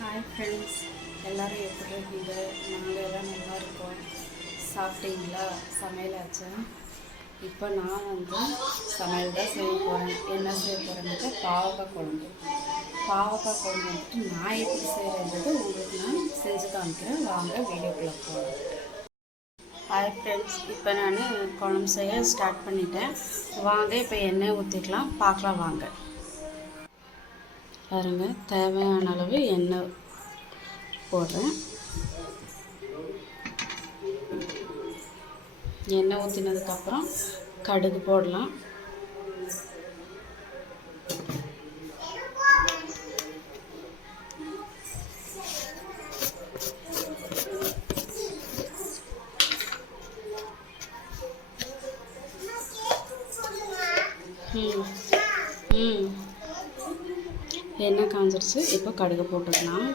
Hi friends, எல்லோரும் எப்படி இருக்கீங்க? நாங்கள் எல்லாம் நல்லா இருக்கோம். சாப்பிட்டீங்களா? சமையலாச்சா? இப்போ நான் சமையல் தான் செய்ய போகிறேன். என்ன செய்ய போகிறேன்னாக்கா பாவக்காய் குழம்பு. பாவக்காய் குழம்பு நான் எப்படி செய்கிறேன்றது உங்களுக்கு நான் செஞ்சு காமிக்கிறேன். வாங்க வீடியோக்குள்ளே போகலாம். ஹாய் ஃப்ரெண்ட்ஸ், இப்போ நான் குழம்பு செய்ய ஸ்டார்ட் பண்ணிட்டேன். வாங்க இப்போ எண்ணெய் ஊற்றிக்கலாம், பார்க்கலாம் வாங்க. பாருங்க, தேவையான அளவு எண்ணெய் போடுறேன். எண்ணெய் ஊற்றினதுக்கப்புறம் கடுகு போடலாம். எண்ணெய் காஞ்சிருச்சு. இப்போ கடுகு போட்டுக்கலாம்.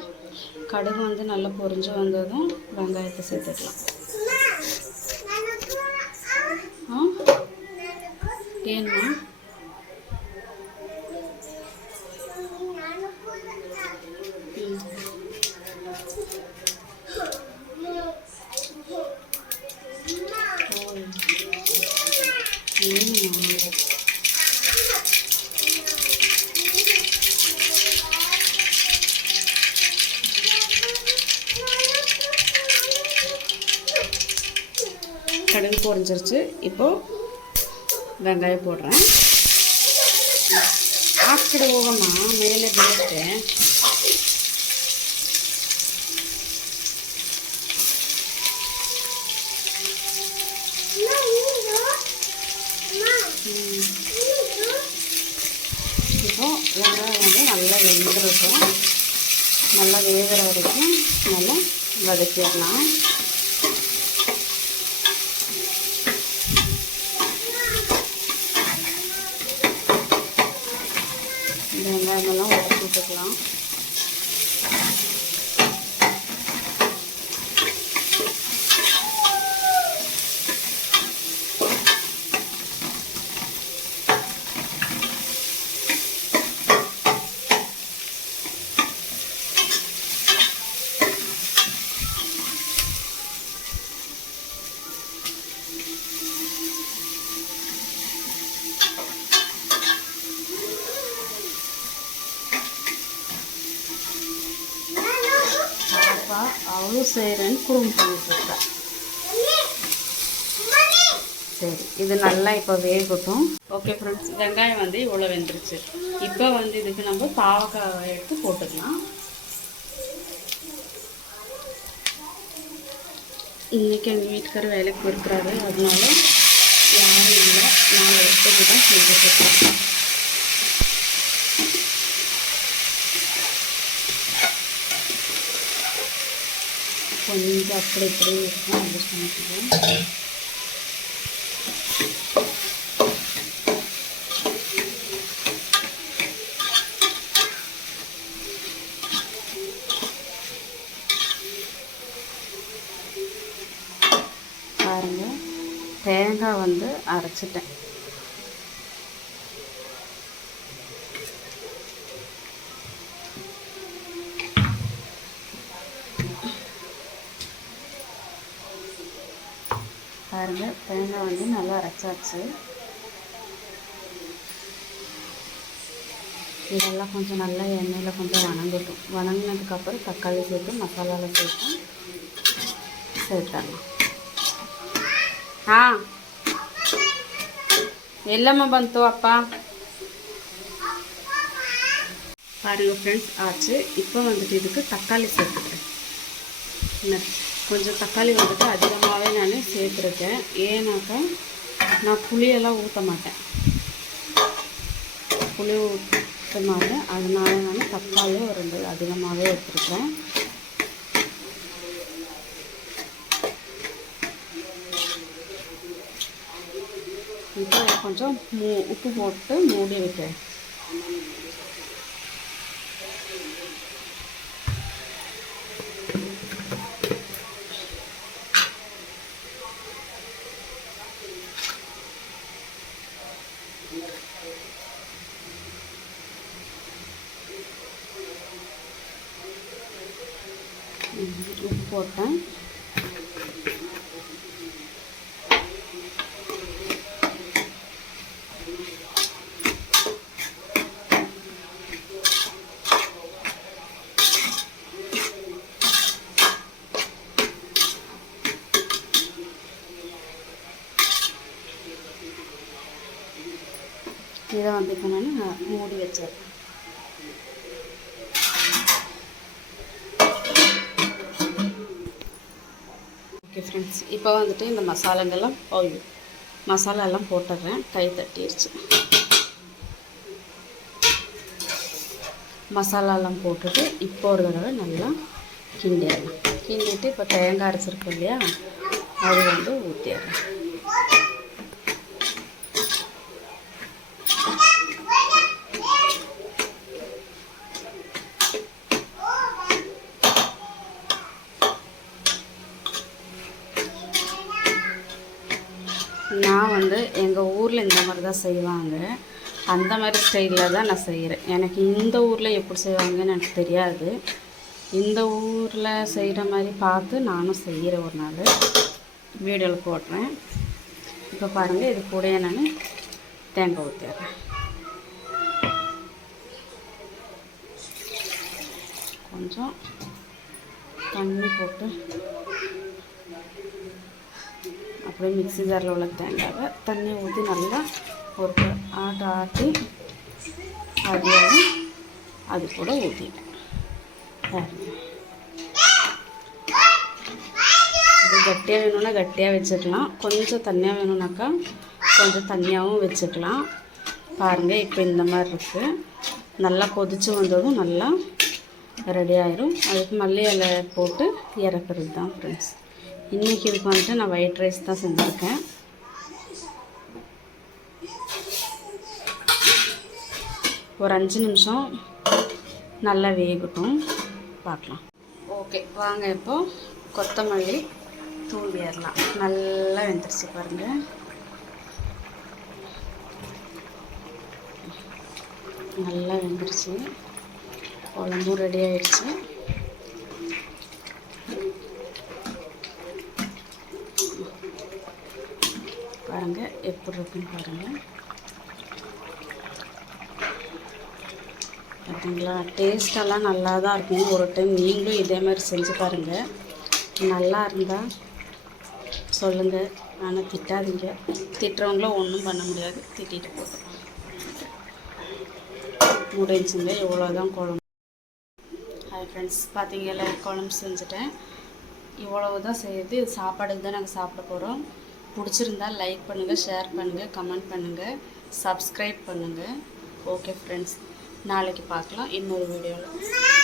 கடுகு நல்லா பொரிஞ்சு வந்ததும் வெங்காயத்தை சேர்த்துக்கலாம். ஏன்னா கடுகு பொரிஞ்சிருச்சு. இப்போது வெங்காயம் போடுறேன். ஆக்கடை போகமா மேலே போட்டேன். இப்போ வெங்காயம் நல்லா வெந்துருக்கும். நல்லா வேகிற வரைக்கும் நல்லா வதக்கிடலாம். வெங்காயமெல்லாம் உடச்சி விட்டுக்கலாம். அவளும் செய்கிறேன்னு குறும்பு பண்ணிட்டுருக்கா. சரி, இது நல்லா இப்போ வேகட்டும். ஓகே ஃப்ரெண்ட்ஸ், வெங்காயம் இவ்வளோ வெந்துருச்சு. இப்போ இதுக்கு நம்ம பாவக்காய் எடுத்து போட்டுக்கலாம். இன்றைக்கி எங்கள் வீட்டுக்காரர் வேலைக்கு போயிருக்கிறாரு, அதனால யாரும் இல்லை, நான் எடுத்துட்டு தான் செஞ்சுட்ருக்கேன். கொஞ்சம் அப்படி இப்படி இருக்கும். அட்ஜஸ்ட் பண்ணிக்கிறேன். பாருங்க, தேங்காய் அரைச்சிட்டேன். பாருங்க, தேங்காய் நல்லா அரைச்சாச்சு. இதெல்லாம் கொஞ்சம் நல்லா எண்ணெயில் கொஞ்சம் வணங்கட்டும். வணங்கினதுக்கப்புறம் தக்காளி சேர்த்து மசாலாவில் சேர்த்தரலாம். ಎಲ್ಲಮ್ಮ ಬಂತು ಅಪ್ಪ. பாருங்கள் ஃப்ரெண்ட்ஸ், ஆச்சு. இப்போ இதுக்கு தக்காளி சேர்த்துக்கிறேன். கொஞ்சம் தக்காளி அதிகமாகவே நான் சேர்த்துருக்கேன். ஏன்னாக்கா நான் புளியெல்லாம் ஊற்ற மாட்டேன். புளி ஊற்ற மாட்டேன், அதனால நான் தக்காளியும் ரொம்ப அதிகமாகவே எடுத்துருக்கேன். இப்போ கொஞ்சம் உப்பு போட்டு மூடி வைக்கிறேன். உப்பு போட்டேன். இதை வந்து இப்போ நான் மூடி வச்சிடுறேன். ஓகே ஃப்ரெண்ட்ஸ், இப்போ வந்துட்டு இந்த மசாலாலாம் போட்டுடுறேன். கை தட்டிடுச்சு. மசாலாலாம் போட்டுட்டு இப்போ ஒரு தடவை நல்லா கிண்டிடலாம். கிண்டிட்டு இப்போ தேங்காய் அரைச்சிருக்கோம் இல்லையா, அது வந்து ஊற்றிடுறேன். நான் வந்து எங்கள் ஊரில் இந்த மாதிரி தான் செய்வாங்க. அந்த மாதிரி ஸ்டைலில் தான் நான் செய்கிறேன். எனக்கு இந்த ஊரில் எப்படி செய்வாங்கன்னு எனக்கு தெரியாது. இந்த ஊரில் செய்கிற மாதிரி பார்த்து நானும் செய்கிறேன். ஒரு நாள் வீடியோவில் போடுறேன். இப்போ பாருங்கள், இது கூட நான் தேங்காய் ஊற்றிடுறேன். கொஞ்சம் தண்ணி போட்டு அப்படியே மிக்ஸி ஜாரில் உள்ள தேங்காவை தண்ணி ஊற்றி நல்லா ஒரு ஆட்டி அது கூட ஊற்றிட்டேன். இது கட்டியாக வேணும்னா கட்டியாக வச்சுக்கலாம், கொஞ்சம் தண்ணியாக வேணும்னாக்கா கொஞ்சம் தண்ணியாகவும் வச்சுக்கலாம். பாருங்கள், இப்போ இந்த மாதிரி இருக்குது. நல்லா கொதித்து வந்ததும் நல்லா ரெடி ஆயிரும். அதுக்கு மல்லி இலை போட்டு இறக்குறது தான் ஃப்ரெண்ட்ஸ். இன்றைக்கி இதுக்கு வந்துட்டு நான் ஒயிட் ரைஸ் தான் செஞ்சுருக்கேன். ஒரு 5 நிமிஷம் நல்லா வேகட்டும், பார்க்கலாம். ஓகே வாங்க, இப்போது கொத்தமல்லி தூவிடலாம். நல்லா வெந்துருச்சு பாருங்கள். நல்லா வெந்துருச்சு. குழம்பும் ரெடி ஆயிடுச்சு. பாருங்கள் எப்படி இருக்குன்னு பாருங்கள். பார்த்தீங்களா, டேஸ்டெல்லாம் நல்லா தான் இருக்கும். ஒரு டைம் நீங்களும் இதே மாதிரி செஞ்சு பாருங்கள். நல்லா இருந்தால் சொல்லுங்கள், ஆனால் திட்டாதீங்க. திட்டுறவங்களும் ஒன்றும் பண்ண முடியாது, திட்டிட்டு போட்டோம். முடிஞ்சுங்க, இவ்வளோதான் குழம்பு. ஹாய் ஃப்ரெண்ட்ஸ், பார்த்தீங்களா, குழம்பு செஞ்சுட்டேன். இவ்வளவு தான் செய்யுது. இது சாப்பாடுக்கு தான் நாங்கள் சாப்பிட போகிறோம். பிடிச்சிருந்தால் லைக் பண்ணுங்கள், ஷேர் பண்ணுங்கள், கமெண்ட் பண்ணுங்கள், சப்ஸ்கிரைப் பண்ணுங்கள். ஓகே ஃப்ரெண்ட்ஸ், நாளைக்கு பார்க்கலாம் இன்னொரு வீடியோவில்.